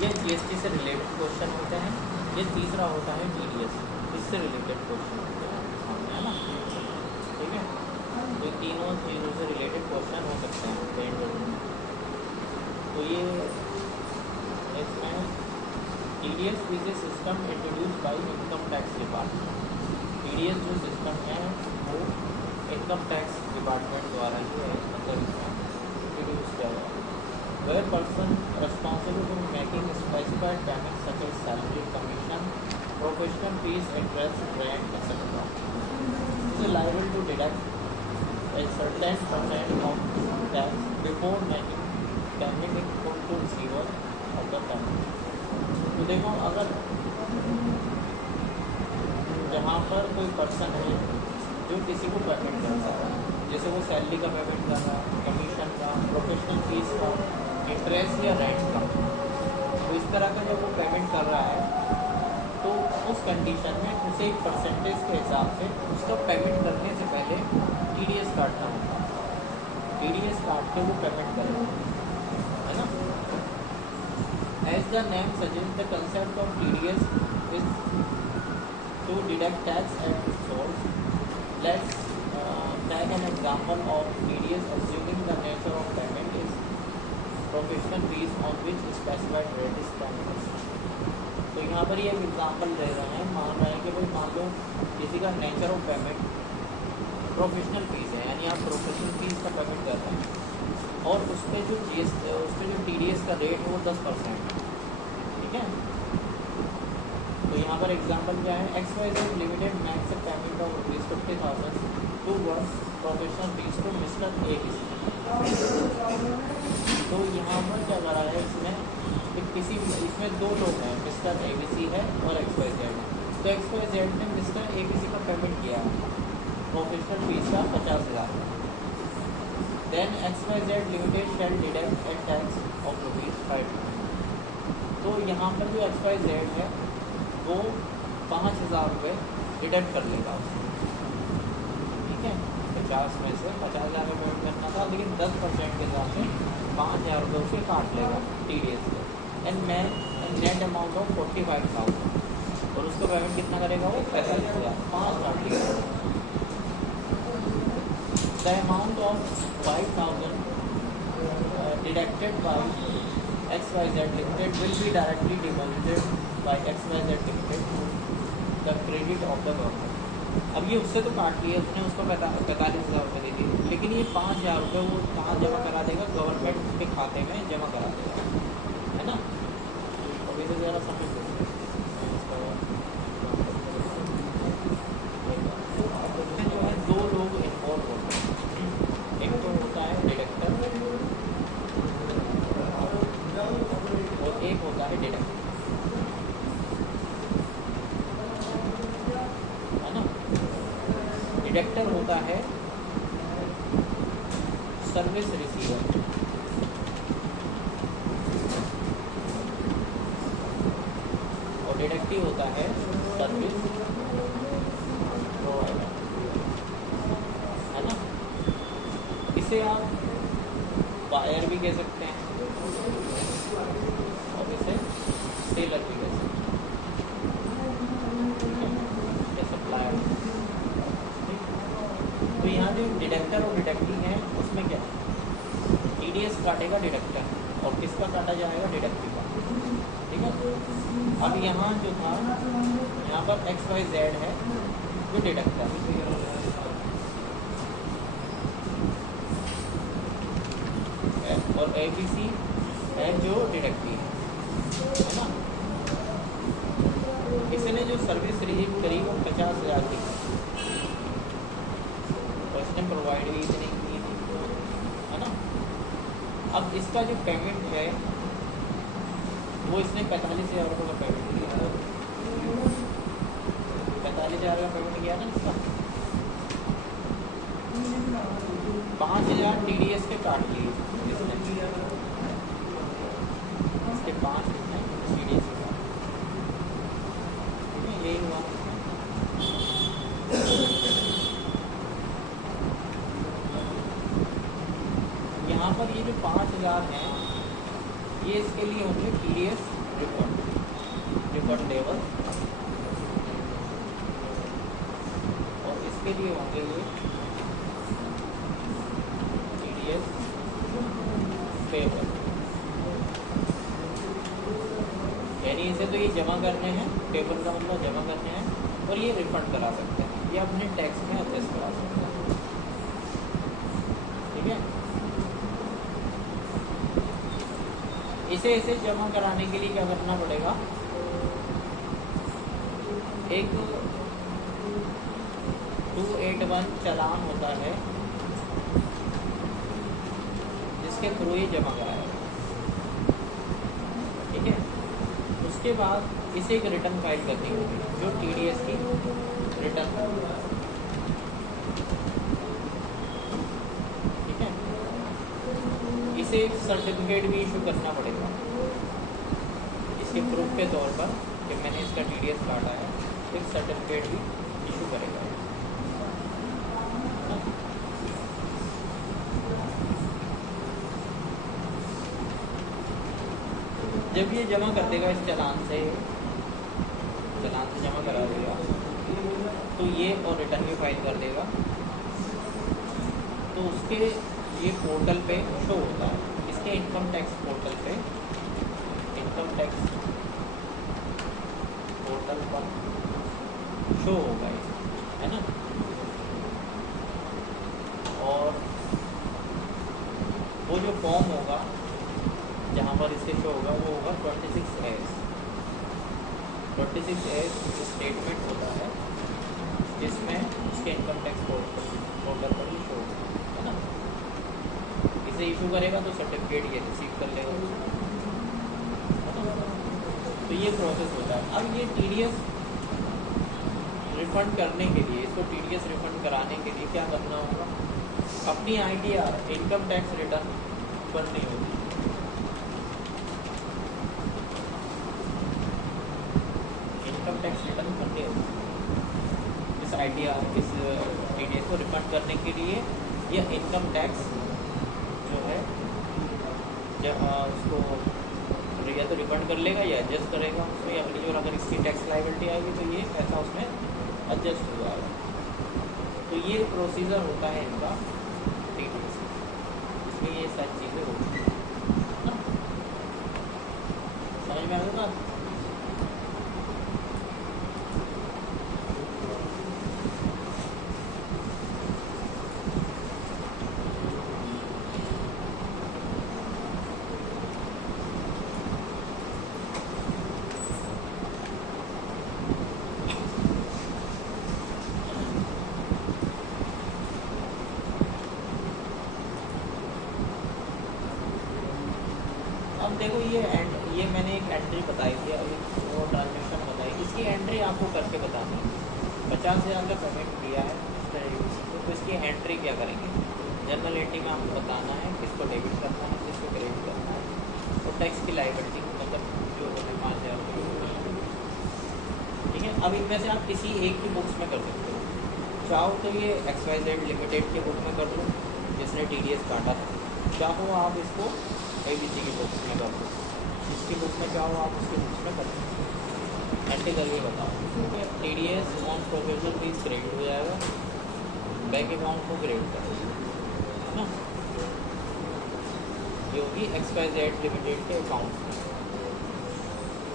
ये जीएसटी से related question होते हैं। ये तीसरा होता है टीडीएस, इससे रिलेटेड क्वेश्चन होते हैं सामने, है ना। ठीक है, तो ये तीनों चीज़ों से रिलेटेड क्वेश्चन हो सकते हैं पेड वर्जन में। तो ये इसमें TDS is a system introduce by income tax department. TDS जो सिस्टम है वो इनकम टैक्स डिपार्टमेंट द्वारा ही है, मतलब इसमें इंट्रोड्यूस किया गया। Where person responsible for making specified payments such as salary, commission, professional fees, interest, rent, etc. is liable to deduct a certain percent of tax before making payment in full to receiver of the payment. तो देखो, अगर जहाँ पर कोई person है जो किसी को पेमेंट करता है, जैसे वो सैलरी का पेमेंट कर रहा है, कमीशन का, प्रोफेशनल फीस का, इंटरेस्ट या रेंट का, तो इस तरह का जब वो पेमेंट कर रहा है तो उस कंडीशन में उसे एक परसेंटेज के हिसाब से उसका पेमेंट करने से पहले टीडीएस काटना होता है। टीडीएस काट के वो पेमेंट करेगा, है ना। As the name suggest the concept of TDS is to deduct tax at source. Let's take an example of TDS assuming the nature of payment is professional fees on which specified rate is payable। तो यहाँ पर ये एक example दे रहे हैं, मान रहे हैं कि भाई मान लो किसी का nature of payment professional fees है, यानी आप प्रोफेशनल फीस का पेमेंट कर रहे हैं और उस पर जो TDS का रेट है वो 10%, ठीक है। तो यहाँ पर एग्जाम्पल क्या है, XYZ limited makes payment of ₹50,000 to work professional fees to mister ABC। तो यहाँ पर क्या करा है इसमें दो लोग हैं, मिस्टर ABC है और XYZ है। तो XYZ ने मिस्टर ABC का पेमेंट किया प्रोफेशनल फीस का 50,000। Then XYZ limited shall deduct a tax of ₹5। तो यहाँ पर जो XYZ है वो 5,000 रुपये डिडक्ट कर लेगा, ठीक है। 50 में से 50,000 का पेमेंट करना था, लेकिन 10% के हिसाब से 5,000 रुपये उसे काट लेगा TDS से। एंड नेट अमाउंट ऑफ 45,000, और उसको पेमेंट कितना करेगा वो 45,000, 5 काट लेगा। The amount of 5,000 deducted by XYZ limited will be directly deposited by XYZ limited the credit of the government. अब ये उससे तो काट लिया उसने, उसको 45,000 रुपये दे दिए, लेकिन ये 5,000 रुपये वो कहाँ जमा करा देगा, गवर्नमेंट के खाते में जमा करा देगा, है ना। अभी तो ज़रा समझ लो जो है, दो लोग इन्वॉल्व होते हैं, एक तो होता है डिडक्टर और एक होता है डिडक्टर, है ना। डिडक्टर होता है सर्विस रिसीवर और डिडक्टिव होता है सर्विस प्रोवाइडर, है ना। इसे आप बायर भी कह सकते हैं और इसे सेलर भी कह सकते हैं, या सप्लायर। तो यहाँ जो डिडक्टर और डिडक्टिव है उसमें क्या है, TDS काटेगा डिडक्टर और किसका काटा जाएगा, डिडक्टिव का, ठीक है। अब यहाँ जो था, यहाँ पर XYZ है जो डिडक्टर, और ABC है जो डिडक्टिव, है ना। इसने जो सर्विस रिसीव करी वो 50,000 की, और इसने प्रोवाइड भी इतनी की थी, है ना। अब इसका जो पेमेंट है वो इसने 45,000 रुपये का पेमेंट किया, 45,000 का पेमेंट किया ना इसका, 5,000 TDS के काट लिए इसने, इसके 5 इसने TDS के काट, यही हुआ। यहाँ पर ये जो 5,000 हैं ये इसके लिए होंगे TDS रिफंड लेवल, और इसके लिए होंगे ये TDS पेबल, यानी इसे तो ये जमा करने हैं, पेबल का मतलब जमा करने हैं, और ये रिफंड करा सकते हैं, ये अपने टैक्स में एडजस्ट करा सकते हैं। ठीक है, इसे जमा कराने के लिए क्या करना पड़ेगा, एक 281 चालान होता है जिसके थ्रू ये जमा कराएगा। ठीक है, उसके बाद इसे एक रिटर्न फाइल करनी होगी, जो TDS की रिटर्न है। ठीक है, इसे एक सर्टिफिकेट भी इशू करना पड़ेगा इसके प्रूफ के तौर पर कि मैंने इसका TDS काटा है, एक सर्टिफिकेट भी इशू करेगा। जब ये जमा कर देगा, इस चालान से जमा करा देगा, तो ये और रिटर्न भी फाइल कर देगा, तो उसके ये पोर्टल पे शो होता है, इसके इनकम टैक्स पोर्टल पे, इनकम टैक्स पोर्टल पर शो होगा ये, है ना। और वो जो फॉर्म होगा जहाँ पर इसके शो होगा वो होगा 26A स्टेटमेंट होता है, जिसमें इसके इनकम टैक्स पोर्टल पर ही शो होगा, है ना। इसे इशू करेगा तो सर्टिफिकेट ये रिसीव कर लेगा, है ना। तो ये प्रोसेस होता है। अब ये TDS रिफंड करने के लिए, इसको TDS रिफंड कराने के लिए क्या करना होगा, अपनी ITR इनकम टैक्स रिटर्न भरनी होगी। इनकम टैक्स रिटर्न भरनी होगी इस ITR, इस TDS को रिफंड करने के लिए। यह इनकम टैक्स जो है उसको या तो रिफंड कर लेगा या एडजस्ट करेगा उसमें, या फिर अगर इसकी टैक्स लायबिलिटी आएगी तो ये पैसा उसमें एडजस्ट हो जाएगा। तो ये प्रोसीजर होता है इनका TDS, इसमें ये सारी चीज़ें होती हैं, समझ में आ गया बात। अब देखो ये मैंने एक एंट्री बताई थी, अभी वो ट्रांजेक्शन बताई, इसकी एंट्री आपको करके बतानी है। 50,000 का पेमेंट किया है तो इसकी एंट्री क्या करेंगे, जनरल एंट्री में आपको बताना है किसको डेबिट करना है, किसको क्रेडिट करना है, और टैक्स की लायबिलिटी मतलब जो होते 5,000 रुपये। ठीक है, अब इनमें से आप किसी एक की बुक्स में कर सकते हो, चाहो तो ये XYZ लिमिटेड की बुक में कर लो जिसने TDS काटा था, चाहो आप इसको ABC की बुक्स में कर दो, जिसकी बुक में चाहो आप उसकी बुक्स में कर दो। एंट्री करके बताओ, ठीक है। TDS on professional fees credit हो जाएगा, बैंक अकाउंट को क्रेडिट कर दो, है ना। ये होगी XYZ लिमिटेड के अकाउंट में।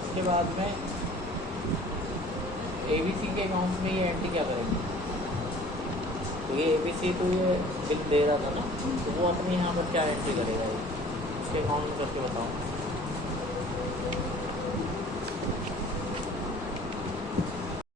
उसके बाद में ABC के अकाउंट में ये एंट्री क्या करेंगे, तो ये ABC तो ये बिल दे रहा था ना, तो वो अपने यहाँ पर क्या एंट्री करेगा, ये उसके अकाउंट में करके बताओ।